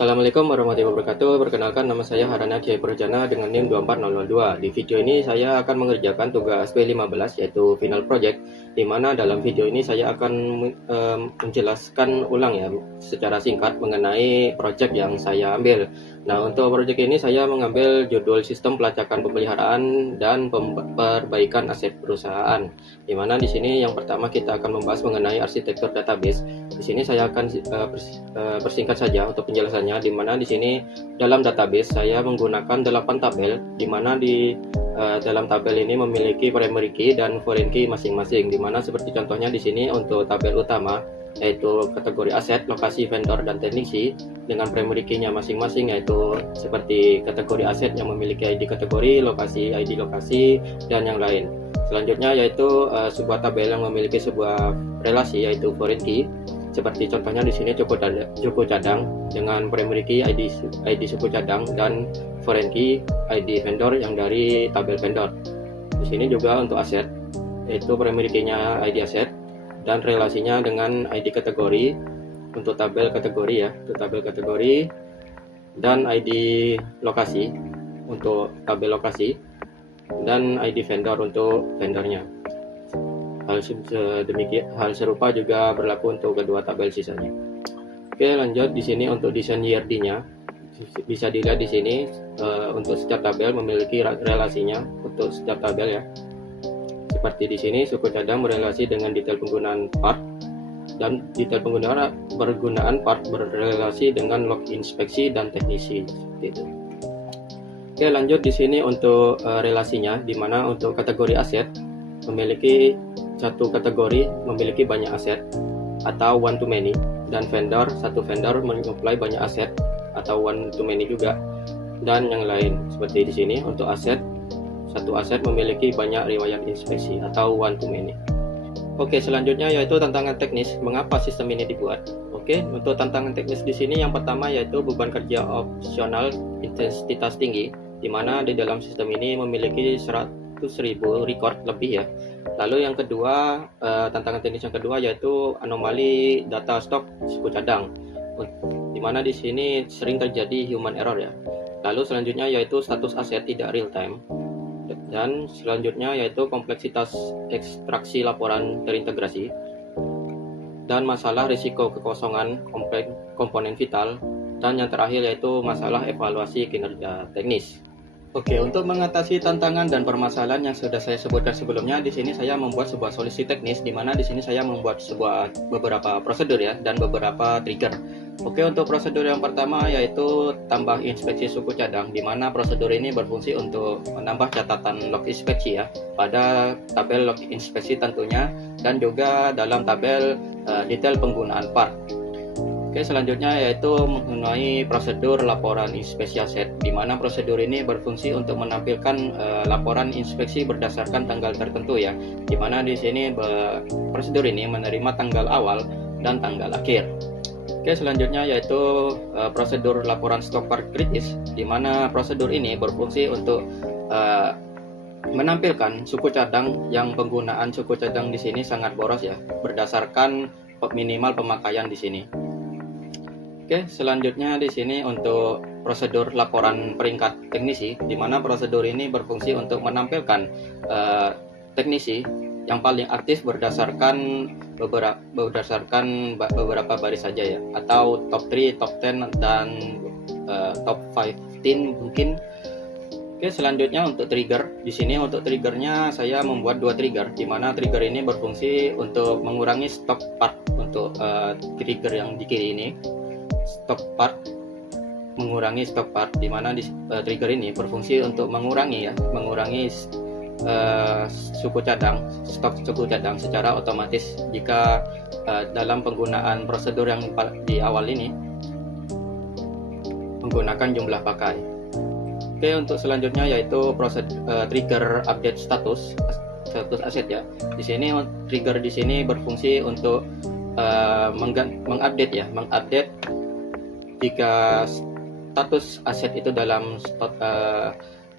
Assalamualaikum warahmatullahi wabarakatuh. Perkenalkan, nama saya Harana Jaya Projana dengan NIM 24002. Di video ini saya akan mengerjakan tugas P15 yaitu final project, di mana dalam video ini saya akan menjelaskan ulang ya secara singkat mengenai project yang saya ambil. Nah, untuk project ini saya mengambil judul sistem pelacakan pemeliharaan dan perbaikan aset perusahaan. Di mana di sini yang pertama kita akan membahas mengenai arsitektur database. Di sini saya akan persingkat saja untuk penjelasannya, di mana di sini dalam database saya menggunakan 8 tabel, di mana di dalam tabel ini memiliki primary key dan foreign key masing-masing, di mana seperti contohnya di sini untuk tabel utama yaitu kategori aset, lokasi, vendor, dan teknisi dengan primary key-nya masing-masing, yaitu seperti kategori aset yang memiliki ID kategori, lokasi ID lokasi, dan yang lain. Selanjutnya yaitu sebuah tabel yang memiliki sebuah relasi yaitu foreign key, seperti contohnya di sini suku cadang dengan primary key ID suku cadang dan foreign key ID vendor yang dari tabel vendor. Di sini juga untuk aset yaitu primary key-nya ID aset dan relasinya dengan ID kategori untuk tabel kategori ya, untuk tabel kategori, dan ID lokasi untuk tabel lokasi, dan ID vendor untuk vendornya. Hal serupa juga berlaku untuk kedua tabel sisanya. Oke, lanjut di sini untuk desain YRD-nya. Bisa dilihat di sini untuk setiap tabel memiliki relasinya untuk setiap tabel ya. Seperti di sini suku cadang berelasi dengan detail penggunaan part, dan detail penggunaan part berelasi dengan log inspeksi dan teknisi seperti itu. Oke, lanjut di sini untuk relasinya, di mana untuk kategori aset memiliki satu kategori memiliki banyak aset atau one to many, dan satu vendor menyuplai banyak aset atau one to many juga, dan yang lain. Seperti di sini untuk aset, satu aset memiliki banyak riwayat inspeksi atau one to many. Oke, selanjutnya yaitu tantangan teknis mengapa sistem ini dibuat. Oke, untuk tantangan teknis di sini yang pertama yaitu beban kerja opsional intensitas tinggi, di mana di dalam sistem ini memiliki 100.000 record lebih ya. Lalu yang kedua, tantangan teknis yang kedua yaitu anomali data stok suku cadang, di mana di sini sering terjadi human error ya. Lalu selanjutnya yaitu status aset tidak real time, dan selanjutnya yaitu kompleksitas ekstraksi laporan terintegrasi, dan masalah risiko kekosongan komponen vital, dan yang terakhir yaitu masalah evaluasi kinerja teknis. Oke, untuk mengatasi tantangan dan permasalahan yang sudah saya sebutkan sebelumnya, di sini saya membuat sebuah solusi teknis, di mana di sini saya membuat beberapa prosedur ya dan beberapa trigger. Oke, untuk prosedur yang pertama yaitu tambah inspeksi suku cadang, di mana prosedur ini berfungsi untuk menambah catatan log inspeksi ya pada tabel log inspeksi tentunya, dan juga dalam tabel detail penggunaan part. Oke, selanjutnya yaitu mengenai prosedur laporan inspeksi aset, di mana prosedur ini berfungsi untuk menampilkan laporan inspeksi berdasarkan tanggal tertentu ya, di mana di sini prosedur ini menerima tanggal awal dan tanggal akhir. Oke, selanjutnya yaitu prosedur laporan stok part kritis, di mana prosedur ini berfungsi untuk menampilkan suku cadang yang penggunaan suku cadang di sini sangat boros ya, berdasarkan minimal pemakaian di sini. Oke, selanjutnya di sini untuk prosedur laporan peringkat teknisi, di mana prosedur ini berfungsi untuk menampilkan teknisi yang paling aktif berdasarkan beberapa baris saja ya, atau top 3, top 10, dan top 15 mungkin. Oke, selanjutnya untuk trigger, di sini untuk triggernya saya membuat 2 trigger, di mana trigger ini berfungsi untuk mengurangi stok part. Untuk trigger yang di kiri ini stok part, mengurangi stok part, di mana trigger ini berfungsi untuk mengurangi suku cadang, stok suku cadang secara otomatis jika dalam penggunaan prosedur yang di awal ini menggunakan jumlah pakai. Oke, untuk selanjutnya yaitu trigger update status aset ya. Di sini trigger di sini berfungsi untuk mengupdate jika status aset itu dalam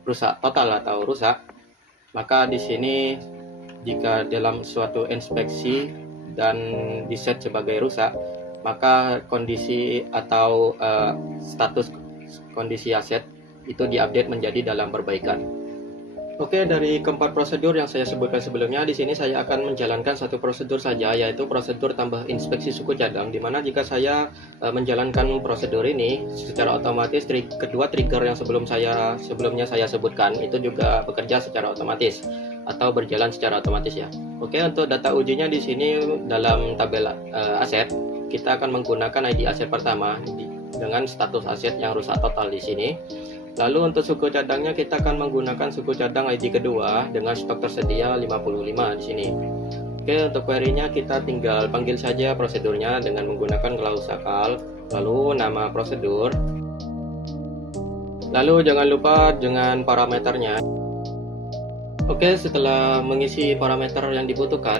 rusak total atau rusak, maka di sini jika dalam suatu inspeksi dan diset sebagai rusak, maka kondisi atau status kondisi aset itu diupdate menjadi dalam perbaikan. Oke, dari keempat prosedur yang saya sebutkan sebelumnya, di sini saya akan menjalankan satu prosedur saja, yaitu prosedur tambah inspeksi suku cadang, di mana jika saya menjalankan prosedur ini secara otomatis, kedua trigger yang sebelumnya saya sebutkan itu juga bekerja secara otomatis atau berjalan secara otomatis ya. Oke, untuk data ujinya di sini dalam tabel aset, kita akan menggunakan ID aset pertama dengan status aset yang rusak total di sini. Lalu untuk suku cadangnya kita akan menggunakan suku cadang ID kedua dengan stok tersedia 55 di sini. Oke, untuk query-nya kita tinggal panggil saja prosedurnya dengan menggunakan klausa call, lalu nama prosedur. Lalu jangan lupa dengan parameternya. Oke, setelah mengisi parameter yang dibutuhkan,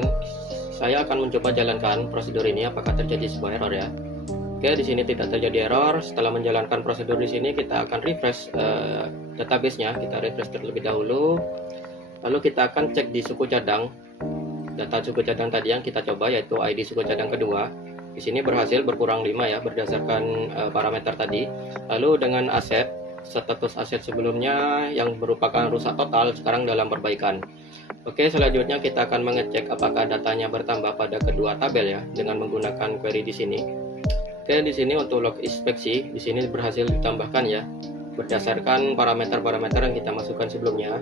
saya akan mencoba jalankan prosedur ini apakah terjadi sebuah error ya. Oke, di sini tidak terjadi error. Setelah menjalankan prosedur di sini, kita akan refresh database-nya. Kita refresh terlebih dahulu. Lalu kita akan cek di suku cadang. Data suku cadang tadi yang kita coba yaitu ID suku cadang kedua. Di sini berhasil berkurang 5 ya berdasarkan parameter tadi. Lalu dengan aset, status aset sebelumnya yang merupakan rusak total sekarang dalam perbaikan. Oke, selanjutnya kita akan mengecek apakah datanya bertambah pada kedua tabel ya dengan menggunakan query di sini. Oke, di sini untuk log inspeksi di sini berhasil ditambahkan ya berdasarkan parameter-parameter yang kita masukkan sebelumnya.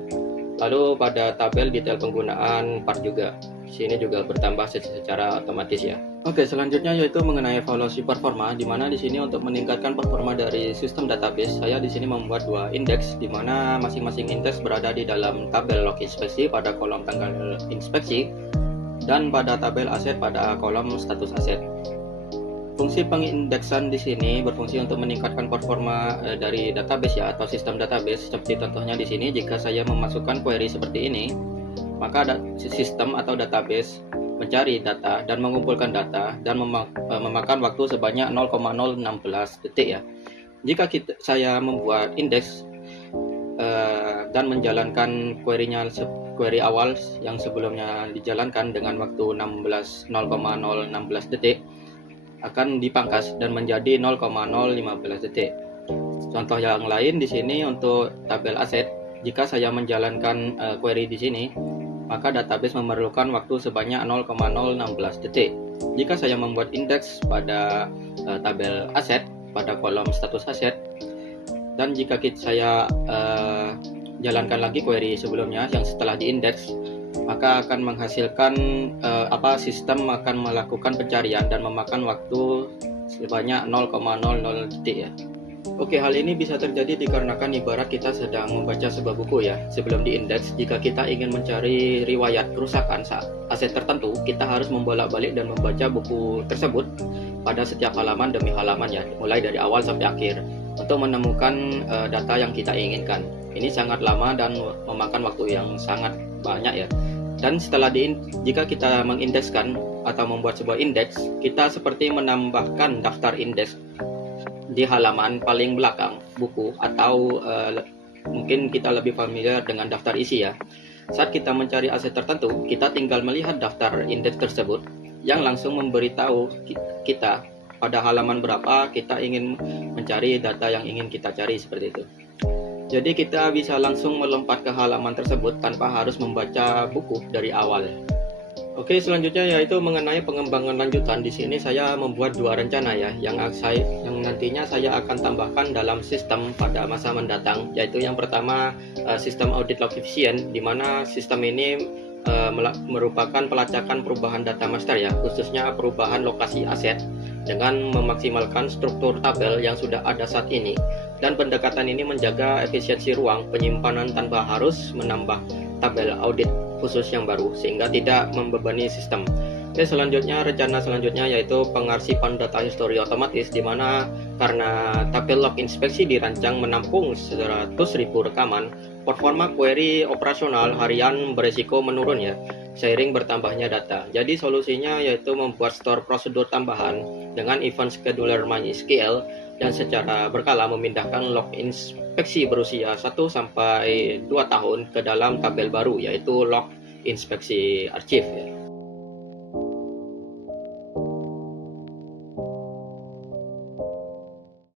Lalu pada tabel detail penggunaan part juga di sini juga bertambah secara otomatis ya. Oke, selanjutnya yaitu mengenai evaluasi performa, di mana di sini untuk meningkatkan performa dari sistem database, saya di sini membuat dua indeks, di mana masing-masing indeks berada di dalam tabel log inspeksi pada kolom tanggal inspeksi dan pada tabel aset pada kolom status aset. Fungsi pengindeksan di sini berfungsi untuk meningkatkan performa dari database ya atau sistem database. Seperti contohnya di sini, jika saya memasukkan query seperti ini, maka sistem atau database mencari data dan mengumpulkan data dan memakan waktu sebanyak 0,016 detik ya. Jika saya membuat indeks dan menjalankan query awal yang sebelumnya dijalankan dengan waktu 0,016 detik, akan dipangkas dan menjadi 0,015 detik. Contoh yang lain di sini untuk tabel aset, jika saya menjalankan query di sini, maka database memerlukan waktu sebanyak 0,016 detik. Jika saya membuat indeks pada tabel aset pada kolom status aset, dan jika saya jalankan lagi query sebelumnya yang setelah diindeks, maka akan menghasilkan sistem akan melakukan pencarian dan memakan waktu sebanyak 0,00 detik ya. Oke, hal ini bisa terjadi dikarenakan ibarat kita sedang membaca sebuah buku ya. Sebelum diindeks, jika kita ingin mencari riwayat kerusakan aset tertentu, kita harus membolak-balik dan membaca buku tersebut pada setiap halaman demi halaman ya, mulai dari awal sampai akhir untuk menemukan data yang kita inginkan. Ini sangat lama dan memakan waktu yang sangat banyak ya. Dan jika kita mengindekskan atau membuat sebuah indeks, kita seperti menambahkan daftar indeks di halaman paling belakang buku atau mungkin kita lebih familiar dengan daftar isi ya. Saat kita mencari aset tertentu, kita tinggal melihat daftar indeks tersebut yang langsung memberitahu kita pada halaman berapa kita ingin mencari data yang ingin kita cari seperti itu. Jadi kita bisa langsung melompat ke halaman tersebut tanpa harus membaca buku dari awal. Oke, selanjutnya yaitu mengenai pengembangan lanjutan. Di sini saya membuat dua rencana ya, yang nantinya saya akan tambahkan dalam sistem pada masa mendatang. Yaitu yang pertama sistem audit log efisien, di mana sistem ini merupakan pelacakan perubahan data master ya, khususnya perubahan lokasi aset dengan memaksimalkan struktur tabel yang sudah ada saat ini. Dan pendekatan ini menjaga efisiensi ruang penyimpanan tanpa harus menambah tabel audit khusus yang baru sehingga tidak membebani sistem. Oke, rencana selanjutnya yaitu pengarsipan data histori otomatis, di mana karena tabel log inspeksi dirancang menampung 100.000 rekaman, performa query operasional harian beresiko menurun ya, seiring bertambahnya data. Jadi solusinya yaitu membuat store prosedur tambahan dengan event scheduler MySQL dan secara berkala memindahkan log inspeksi berusia 1 sampai 2 tahun ke dalam tabel baru yaitu log inspeksi archive ya.